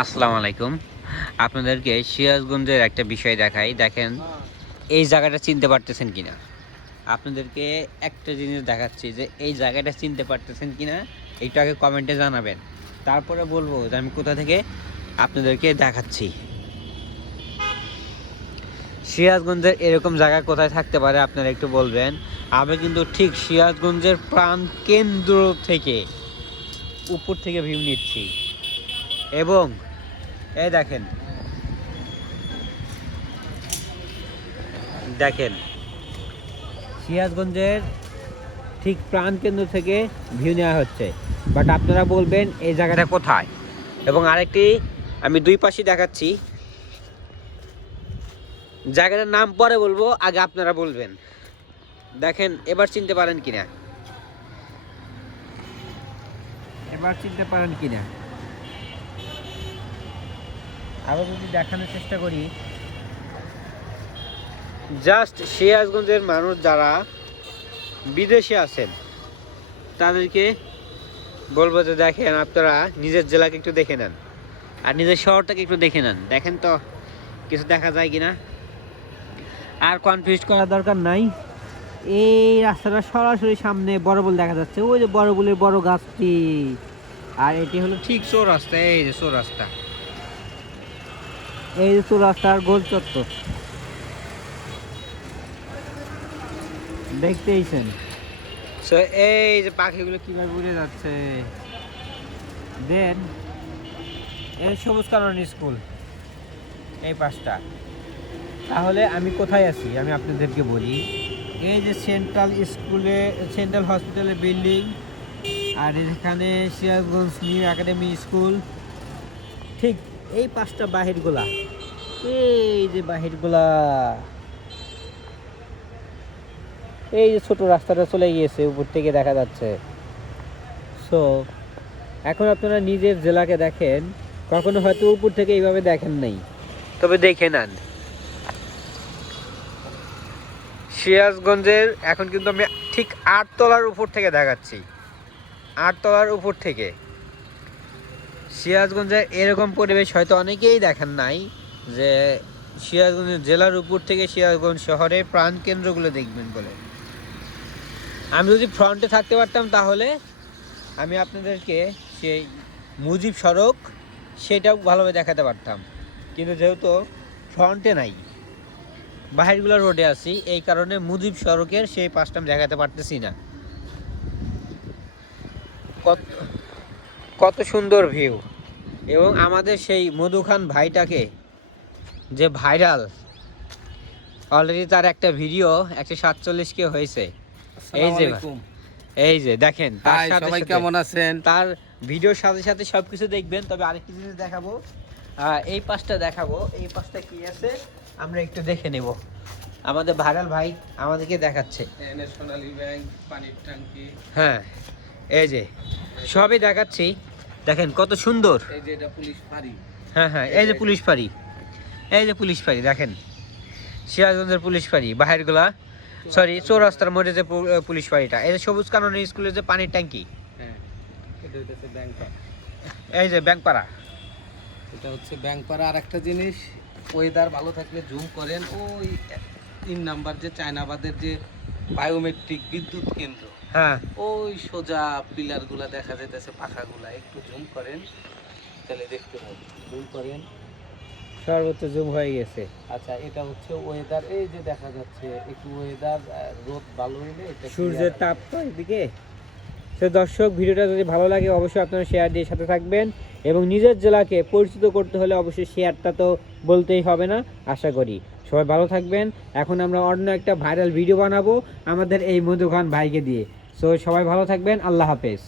আসসালামু আলাইকুম। আপনাদেরকে সিরাজগঞ্জের একটা বিষয় দেখাই। দেখেন, এই জায়গাটা চিনতে পারতেছেন কিনা? আপনাদেরকে একটা জিনিস দেখাচ্ছি যে এই জায়গাটা চিনতে পারতেছেন কিনা, একটু আগে কমেন্টে জানাবেন। তারপরে বলব যে আমি কোথা থেকে আপনাদেরকে দেখাচ্ছি। সিরাজগঞ্জের এরকম জায়গা কোথায় থাকতে পারে আপনারা একটু বলবেন? আমি কিন্তু ঠিক সিরাজগঞ্জের প্রাণ কেন্দ্র থেকে উপর থেকে ভিউ নিচ্ছি। এবং এই দেখেন। দেখেন সিরাজগঞ্জের ঠিক প্রাণকেন্দ্র থেকে ভিউ নেওয়া হচ্ছে। বাট আপনারা বলবেন এই জায়গাটা কোথায়? এবং আরেকটি আমি দুই পাশে দেখাচ্ছি। জায়গাটার নাম পরে বলব আগে আপনারা বলবেন। দেখেন এবার চিনতে পারেন কিনা? এবার চিনতে পারেন কিনা? আবার যদি দেখানোর চেষ্টা করি। জাস্ট সিরাজগঞ্জের মানুষ যারা বিদেশে আছেন তাদেরকে বলব যে দেখেন আপনারা নিজের জেলাকে একটু দেখে নেন। আর নিজের শহরটাকে একটু দেখে নেন। দেখেন তো কিছু দেখা যায় কিনা। আর কনফিউজ করার দরকার নাই। এই রাস্তাটা সরাসরি সামনে বড় বল দেখা যাচ্ছে। ওই যে বড় বলের বড় গাছটি। আর এটি হলো ঠিক চৌরাস্তা এই যে চৌরাস্তা। এই চৌরাস্তার গোল চত্বর। দেখতেইছেন সো এই যে পাখিগুলো কীভাবে উড়ে যাচ্ছে। দেন এই সবুজ কানন স্কুল এই পাঁচটা তাহলে আমি কোথায় আছি? আমি আপনাদেরকে বলি এই যে সেন্ট্রাল স্কুলে সেন্ট্রাল হসপিটালের বিল্ডিং আর এখানে সিরাজগঞ্জ নিউ একাডেমি স্কুল ঠিক এই পাঁচটা বাহির বাহিরগুলা। এই যে বাহিরগুলা। এই যে ছোট রাস্তাটা চলে গিয়েছে, উপর থেকে দেখা যাচ্ছে। সো এখন আপনারা নিজের জেলাকে দেখেন, কখনো হয়তো উপর থেকে এইভাবে দেখেন নাই। তবে দেখে নেন। সিরাজগঞ্জের এখন কিন্তু আমি ঠিক আটতলার উপর থেকে দেখাচ্ছি। আটতলার উপর থেকে। সিরাজগঞ্জের এরকম পরিবেশ হয়তো অনেকেই দেখেন নাই যে সিরাজগঞ্জ জেলার উপর থেকে সিরাজগঞ্জ শহরের প্রাণকেন্দ্রগুলো দেখবেন বলে। আমি যদি ফ্রন্টে থাকতে পারতাম তাহলে আমি আপনাদেরকে সেই মুজিব সড়ক সেটাও ভালোভাবে দেখাতে পারতাম। কিন্তু যেহেতু ফ্রন্টে নাই, বাহিরগুলো রোডে আছি, এই কারণে মুজিব সড়কের সেই পাশটা আমি দেখাতে পারতেছি না। কত কত সুন্দর ভিউ। এবং আমাদের সেই মধু খান ভাইটাকে যে ভাইরাল অলরেডি তার একটা ভিডিও একশো সাতচল্লিশ কে হয়েছে। এই যে এই যে দেখেন তার সাথে সবাই কেমন আছেন? তার ভিডিওর সাথে সাথে সবকিছু দেখবেন তবে আরেকটি জিনিস দেখাবো। এই পাশটা দেখাবো এই পাশটা কি আছে আমরা একটু দেখে নেব। আমাদের ভাইরাল ভাই আমাদেরকে দেখাচ্ছে। সোনালী ব্যাংক পানির ট্যাঙ্কি। হ্যাঁ এই যে সবই দেখাচ্ছি। দেখেন কত সুন্দর। এই যে পুলিশ ফাঁড়ি। হ্যাঁ হ্যাঁ এই যে পুলিশ ফাঁড়ি। এই যে পুলিশ ফাঁড়ি দেখেন। সিরাজগঞ্জের পুলিশ ফাঁড়ি বাহিরগুলা। সরি চৌরাস্তার মোড়ে যে পুলিশ ফাঁড়িটা। এই যে সবুজ কানন স্কুলের যে পানির ট্যাঙ্কি। হ্যাঁ এই যে ব্যাংকপাড়া। এটা হচ্ছে ব্যাংক পাড়া আর একটা জিনিস ওয়েদার ভালো থাকলে জুম করেন। ওই তিন নাম্বার যে চায়নাবাদের যে বায়োমেট্রিক বিদ্যুৎ কেন্দ্র। হ্যাঁ। ওই সোজা পিলারগুলা দেখা যাইতেছে পাখা গুলা একটু জুম করেন তাহলে দেখতে পাবেন। জুম করেন। সর্বোচ্চ জুম হয়ে গেছে। আচ্ছা এটা হচ্ছে ওয়েদার এই যে দেখা যাচ্ছে একটু ওয়েদার রোদ ভালো হইলে এটা সূর্যের তাপ তো এদিকে। তো দর্শক, ভিডিওটা যদি ভালো লাগে, অবশ্যই আপনারা শেয়ার দিয়ে সাথে থাকবেন এবং নিজের জেলাকে পরিচিত করতে হলে অবশ্যই শেয়ারটা তো বলতেই হবে না, আশা করি। সবাই ভালো থাকবেন। এখন আমরা অন্য একটা ভাইরাল ভিডিও বানাবো আমাদের এই মধুখান ভাইকে দিয়ে। সো সবাই ভালো থাকবেন, আল্লাহ হাফেজ।